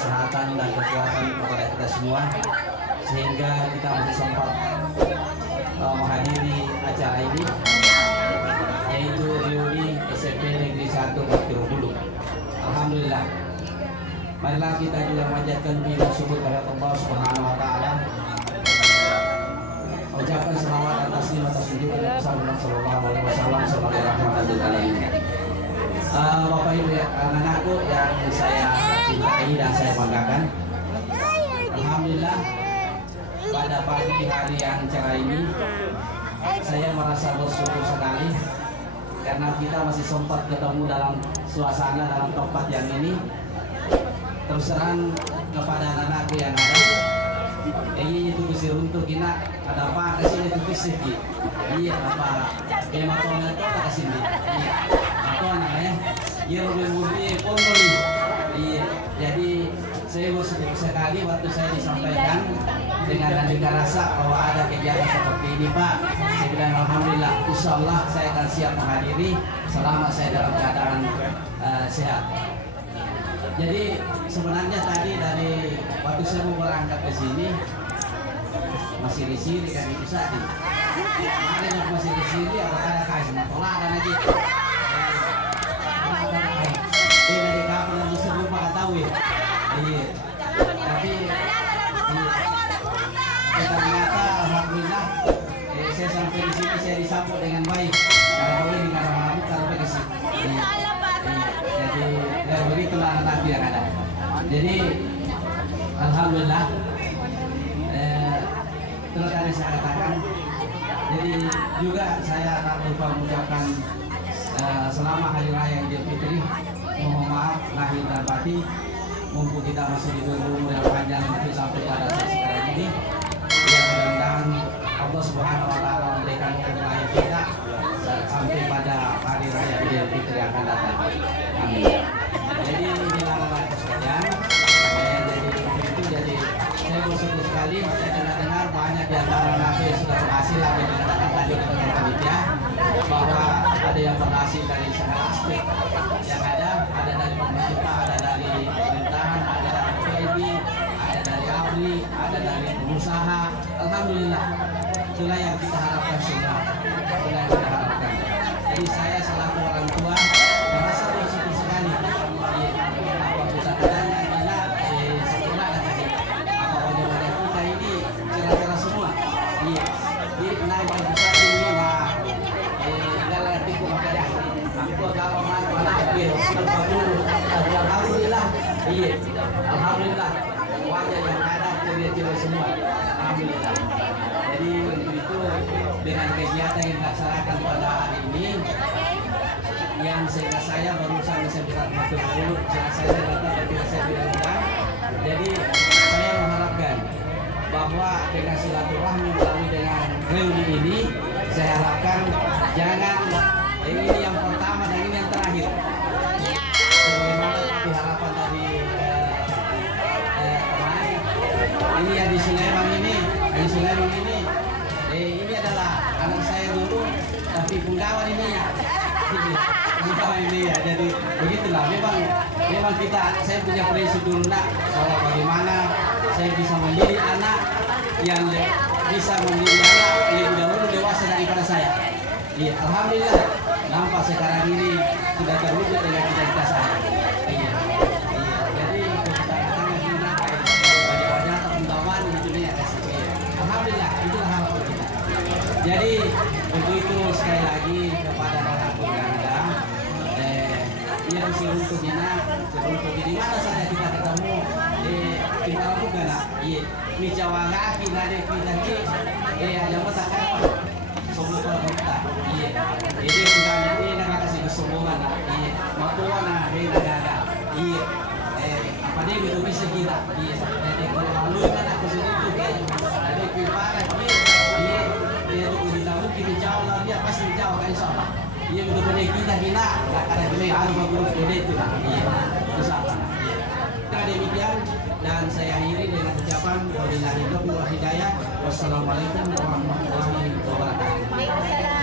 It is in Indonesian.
kesehatan dan kekuatan kepada kita semua sehingga kita masih sempat menghadiri acara ini, yaitu reuni SMP Negeri 1 Bakiro Bulu. Alhamdulillah. Marilah kita juga memanjatkan puji dan syukur kepada Allah Subhanahu wa taala. Ucapkan selawat dan taslim atas junjungan Rasulullah sallallahu alaihi wasallam sebagai rahmatan lil alamin. Bapak Ibu ya, anak-anakku yang saya cintai dan saya banggakan. Alhamdulillah pada pagi hari yang cerah ini saya merasa bersyukur sekali karena kita masih sempat ketemu dalam suasana dalam tempat yang ini. Terus terang kepada anak-anakku yang ada, itu bisa untuk kita ada apa kesini itu bisa iya apa hematoma itu ada kesini iya apa namanya iya lebih murni pondol iya. Jadi saya bersyukur sekali waktu saya disampaikan dengan adanya rasa bahwa ada kegiatan seperti ini Pak. Saya bilang alhamdulillah, insya Allah saya akan siap menghadiri selama saya dalam keadaan sehat. Jadi sebenarnya tadi dari waktu saya mau berangkat ke sini masih di sini kan itu saja. Kemarin yang masih di sini ada kain sama tolak dan lagi. Dari kapan yang bisa lupa kan tahu ya. Iya. Tapi ternyata alhamdulillah saya sampai di sini saya disambut dengan baik. Karena boleh di karena sampai ke sini. Jadi begitulah anak yang ada. Jadi alhamdulillah terus tadi saya katakan. Jadi juga saya tak lupa mengucapkan selama hari raya Idul Fitri, mohon maaf lahir dan batin. Mumpung kita masih diberi umur yang panjang itu sampai pada saat sekarang ini, ya mudah-mudahan Allah Subhanahu wa taala memberikan umur lahir kita sampai pada hari raya Idul Fitri yang akan datang. Amin. Jadi inilah anak sekalian. Jadi saya bersyukur sekali saya dengar banyak di antara anak yang sudah berhasil ada yang dikatakan tadi oleh panitia bahwa ada yang berhasil dari segala aspek yang ada dari pemerintah, ada dari pemerintahan, ada dari PNI, ada dari ABRI, ada dari pengusaha. Alhamdulillah itulah yang kita harapkan semua, itulah yang kita harapkan. Jadi saya selaku orang tua merasa bersyukur sekali. Apa kita katanya enak sekolah dan tadi apa wajah-wajah kita ini cerah-cerah semua. Di naik besar ini nah dalam artiku makanya aku kalau mana ambil alhamdulillah. Iya, alhamdulillah wajah yang ada ceria-ceria semua. Alhamdulillah. Jadi itu dengan kegiatan yang dilaksanakan pada hari ini yang sehingga saya barusan bisa betul dulu saya datang ketika saya diundang. Jadi saya mengharapkan bahwa dengan silaturahmi melalui dengan reuni ini saya harapkan jangan ini yang pertama dan ini yang terakhir. Sebagaimana harapan dari kemarin ini yang di Sulaiman ini ini adalah anak saya dulu tapi Punggawan ini ya. Punggawan ini ya. Jadi begitulah memang saya punya prinsip dulu nak bahwa bagaimana saya bisa mendidik anak yang bisa mendidik anak lebih dahulu dewasa daripada saya. Iya, alhamdulillah nampak sekarang ini sudah terwujud dengan cita-cita saya. Iya. Jadi kita datang ke sini wajah-wajah Punggawan di dunia kasih. Alhamdulillah itulah harapan kita. Jadi begitu sekali lagi kepada anak-anakku yang ada, yang untuk di mana saja kita ketemu, kita bukan lah, ini Jawa kaki nade kita ada masa kan, semua kita, jadi sudah nanti nak kasih kesombongan lah, matuan lah, ada, apa dia itu bisa kita, jadi kalau malu kan aku sedikit, ada piparan, dia tahu kita jauh lah dia pasti jauh kan insyaAllah. Iya betul-betul kita hina, nggak ada yang harus berbeda itu lah. Iya, insyaAllah. Nah demikian dan saya akhiri dengan ucapan wabillahi taufiq wal hidayah. Wassalamualaikum warahmatullahi wabarakatuh.